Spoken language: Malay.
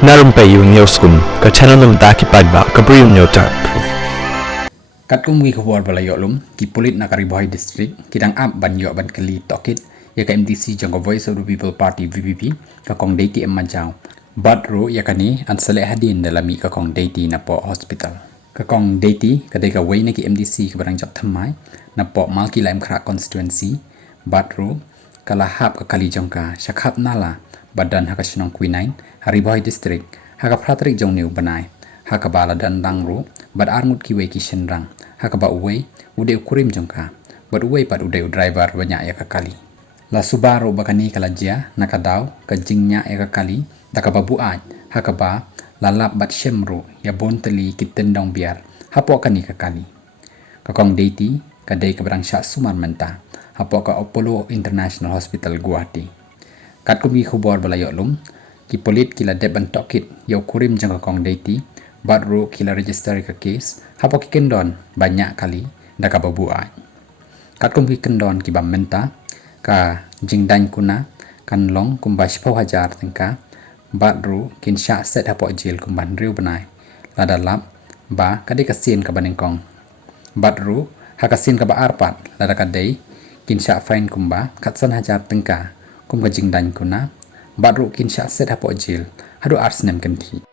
Na Rympei U ke channel nabynta ki paidbah ke Bri U Hynñiewtrep. Kat kumwi khobor balayo lum ki pulit na Ri Bhoi district kidang ap ban yo ban kali tokit ya ka MDC jong Voice of the People Party VPP ka Kong Deity majau badro ya kani an sale hadin dalami ka Kong Deity na po hospital ka Kong Deity ka de ka way na ki MDC ka barang jak thamai na po malki laim khra constituency badro kala hap ka kali jong ka shakhap nala badan haka shnong kuinain Ri Bhoi district haka pratrik jong new banai haka bala dan dangro bad armut ki we ki shenrang haka ba uwe ude ukurim jongka bad uwe pad ude driver banyak ya kali la subaro bakani kalajia nakadaw ka jingnya ya kali daka babu aj haka ba lalap bat shemro ya bonteli kitendong biar hapo kani kali ka Kong Deity ka dei ka banshah sumar menta hapo ka Apollo International Hospital Guwahati kat kumi khubor balayo lum ki pulit kila deban tokit ya ukurim jong ka Kong Deity badro kila register ka case hapo ki kendon banyak kali daka babu aj kat kum ki kendon ki bamenta ka jingdan kuna kan long kumba shpau hajar tengka badro kin sha set hapo jil kumban riu banai ladalap ba kade kasin ka banengkong badro hakasin ka ba arpat lada kadei kin sha fine kumba katsan hajar tengka kumba jingdan kuna badro kin sha set hapo jil hadu arsnem kanti